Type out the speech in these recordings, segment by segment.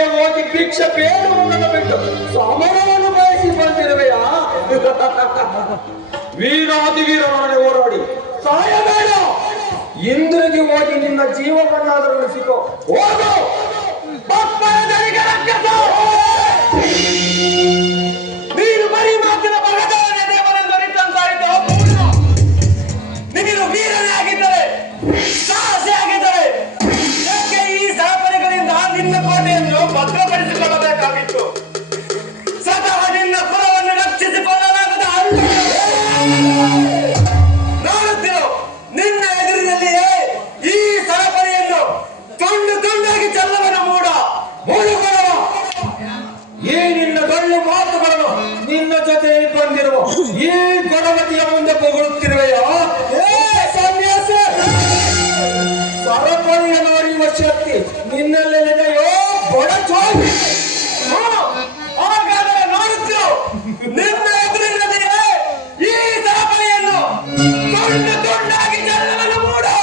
ಮನೆಗೆ ಹೋಗಿ ಭಿಕ್ಷ ಬೇಡುವುದನ್ನು ಬಿಟ್ಟು ಸಮರವನ್ನು ಬಯಸಿ ಬಂದಿರುವೆಯ? ವೀರಾದಿವೀರವಾಗಿ ಸಹಾಯ ಬೇಡ ಇಂದ್ರಿಗೆ ಹೋಗಿ ನಿನ್ನ ಜೀವವನ್ನಾದರೂ ಉಳಿಸಿಕೋ ಹೋಗು. ನೀನು ನೀನು ಆಗಿದ್ದರೆ, ಸಾಹಸಿ ಆಗಿದ್ದರೆ ಈ ಸಹಪರಿಗಳಿಂದ ನಿನ್ನ ಕೋಟೆಯನ್ನು ಶಕ್ತಿ ನಿನ್ನಲ್ಲಿ ನಿನ್ನೆಯೋ ಬಡ ಚೋರಿ ಹಾಗಾದರೆ ನೋಡುತ್ತೇವೆ ನಿನ್ನ ಎದುರಿನಲ್ಲಿಯೇ ಈ ಸರಪಳಿಯನ್ನು ತುಂಡ ತುಂಡಾಗಿ ಮೂಡು.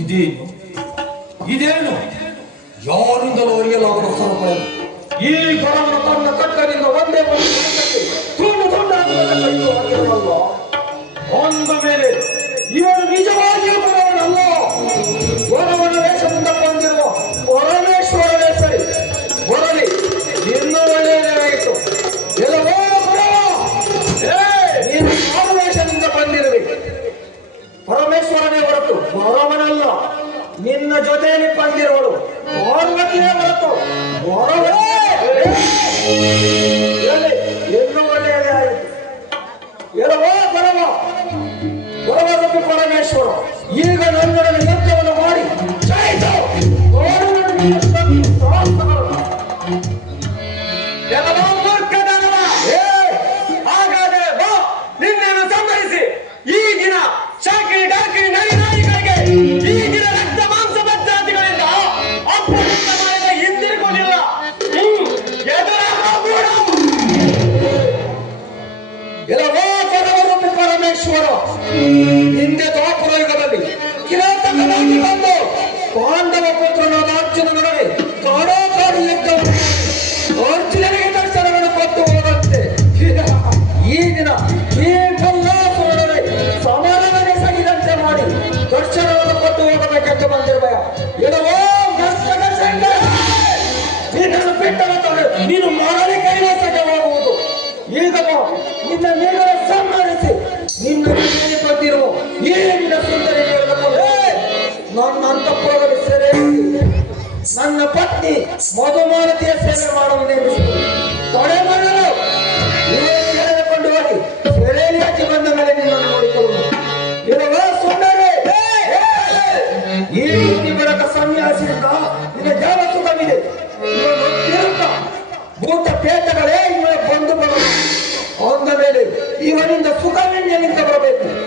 ಇದೇನು? ಇದೇನು? ಯಾರಿಂದಲೂ ಒರಿಯಲಾಗದ ಸರಪಳಿ? ಈ ಕೊರವನ್ನು ತನ್ನ ಒಂದೇ ಒಂದು ಒಂದು ಮೇಲೆ ಇವನು ನಿಜವಾಗಿಯೂ ಬರವನಲ್ಲ ವರವನ ವೇಷದಿಂದ ಬಂದಿರುವ ಪರಮೇಶ್ವರನೇ ಸರಿ ಬರಲಿ ಇನ್ನೂ ಒಳ್ಳೆಯದಾಯಿತು ಎಲ್ಲವೋ ನೀನು ಯಾವ ವೇಷದಿಂದ ಬಂದಿರಬೇಕು ಪರಮೇಶ್ವರನೇ ಹೊರತು ಬರವನಲ್ಲ ನಿನ್ನ ಜೊತೆಯಲ್ಲಿ ಬಂದಿರುವಳು ಪಾರ್ವತಿಯೇ ಹೊರತು ಬರವೇ ಇನ್ನೂ ಒಳ್ಳೆಯದೇ ಆಯಿತು ಎಲ್ಲವೋ ಬರವ ಬರವರದ್ದು ಪರಮೇಶ್ವರ ಈಗ ನನ್ನೊಡನೆ ಯುದ್ಧವನ್ನು ಮಾಡಿ ಹಾಗಾದರೆ ಬಾ, ನಿನ್ನನ್ನು ಸಂಹರಿಸಿ ಈ ದಿನ ಶಾಕಿರಿ ಡಾಕಿರಿ ನರಿ ನಾಯಿಗಳಿಗೆ ಈ ದಿನ ರಕ್ತ ಮಾಂಸ ಬದ್ಧಾತಿಗಳಿಂದ ಅಪ್ಪನಿಂದ ಮಾಡಿದ ಹಿಂದಿರುಗುವುದಿಲ್ಲ. ಪರಮೇಶ್ವರ ಹಿಂದೆ ದ್ವಾಪರಯುಗದಲ್ಲಿ ಕಿರಾತಕನಾಗಿ ಬಂದು ಪಾಂಡವ ಪುತ್ರನಾದ ಅರ್ಜುನನೊಡನೆ ಕಾಡೋ ಕಾಡು ಯುದ್ಧ ಅರ್ಜುನನಿಗೆ ದರ್ಶನವನ್ನು ಕೊಟ್ಟು ಹೋದಂತೆ. ಈ ದಿನ ಈ ಕಲ್ಲಾಸುರನೊಡನೆ ಸಮಾನವನ್ನೇ ಸಗಿದಂತೆ ಮಾಡಿ ದರ್ಶನವನ್ನು ಕೊಟ್ಟು ಹೋಗಬೇಕೆಂದು ಬಂದಿರುವ ಎಡವೋ ನೀನು ಮಾಡಲಿಕ್ಕೆ ಕೈಲಾಸಕ್ಕೆ ಈಗ ನಿನ್ನ ಮೇಲೆ ನಿನ್ನ ಮೇಲೆ ಬಂದಿರುವ ಈ ನಿನ್ನ ಸುಂದರಿ ನನ್ನ ಅಂತಃಪುರದಲ್ಲಿ ಸೆರೆ, ನನ್ನ ಪತ್ನಿ ಮಧುಮಾಲತಿಯ ಸೇವೆ ಮಾಡಲು ನೇಮಿಸಿತು. ತೊಡೆ ಮಾಡಲು ಕರೆದುಕೊಂಡು ಹೋಗಿ ಸೆರೆಯಲ್ಲಿ ಬಂದ ಮೇಲೆ ನಿನ್ನನ್ನು ನೋಡಿಕೊಳ್ಳುವುದು. ಇರುವ ಸುಂದರಿ ಈ ರೀತಿ ಬರಕ ಸನ್ಯಾಸಿಯಿಂದ ನಿನ್ನ ಯಾವ ಸುಖವಿದೆ? ಭೂತ ಅಂದ ಇವರಿಂದ ಸುಖವೆನ್ನೆಲ್ಲಿಂದ ಬರಬೇಕು.